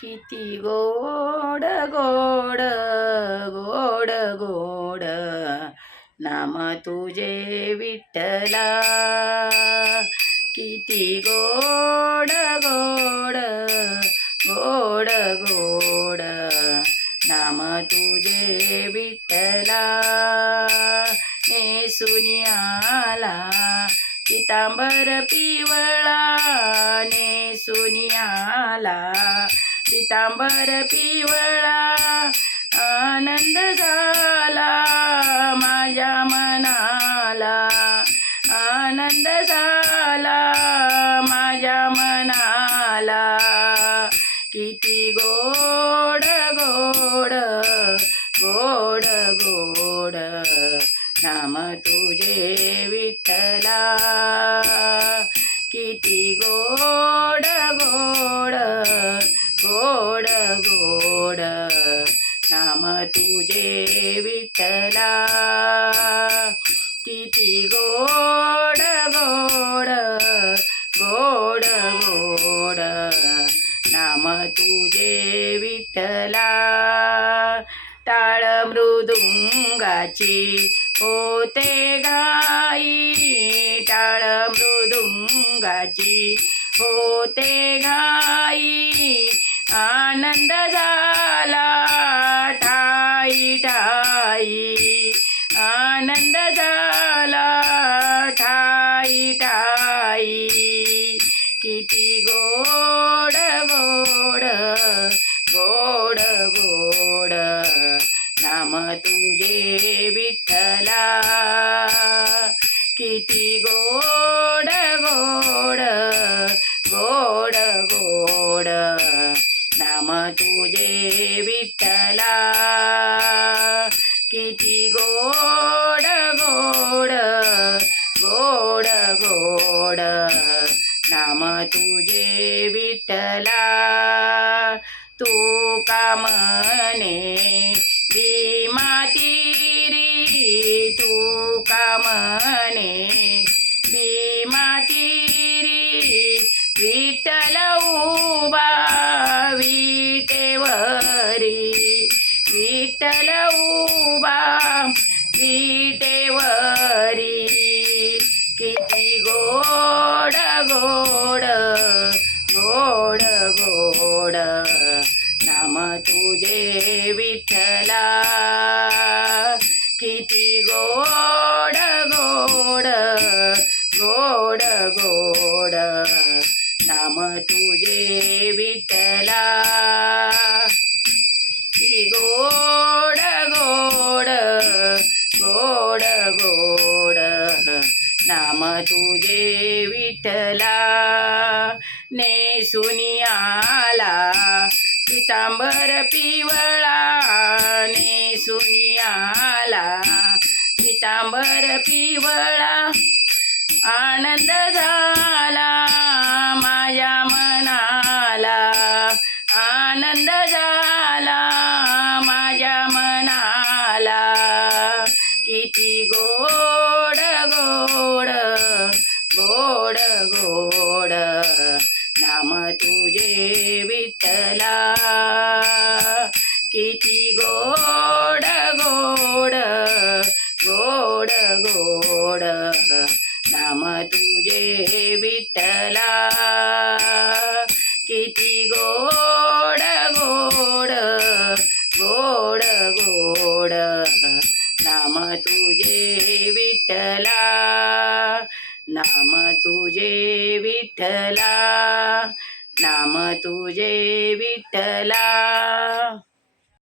किती गोड गोड गोड गोड. नाम तुझे विठ्ठला. किती गोड गोड गोड गोड. नाम तुझे विठ्ठला. नेसुनी आला पितांबर पिवळा. नेसुनी आला पितांबर पिवळा आनंद झाला माझ्या मनाला आनंद झाला माझ्या मनाला. किती गोड गोड गोड गोड नाम तुझे विठ्ठला. किती गोड गोड गोड गोड नाम तुझे विठ्ठला. किती गोड गोड गोड गोड नाम तुझे विठ्ठला. टाळ मृदुंगाची होते गाई. टाळ मृदुंगाची होते किती गोड गोड गोड गोड. नाम तुझे विठ्ठला. किती गोड गोड गोड गोड. नाम तुझे विठ्ठला. तू कामने कामने भीमा तीरी विठ्ठल उभा विटेवरी विठ्ठल उभा विटेवरी किती गोड गोड गोड गोड नाम तुझे विठ्ठला. तुझे विठ्ठला. गोड गोड गोड गोड. नाम तुझे विठ्ठला. ने सुनियाला पितांबर पिवळा. ने आला पितांबर पिवळा. आनंद झाला माझ्या नाम तुझे विठ्ठला. किती गोड गोड गोड गोड. नाम तुझे विठ्ठला. नाम तुझे विठ्ठला. नाम तुझे विठ्ठला.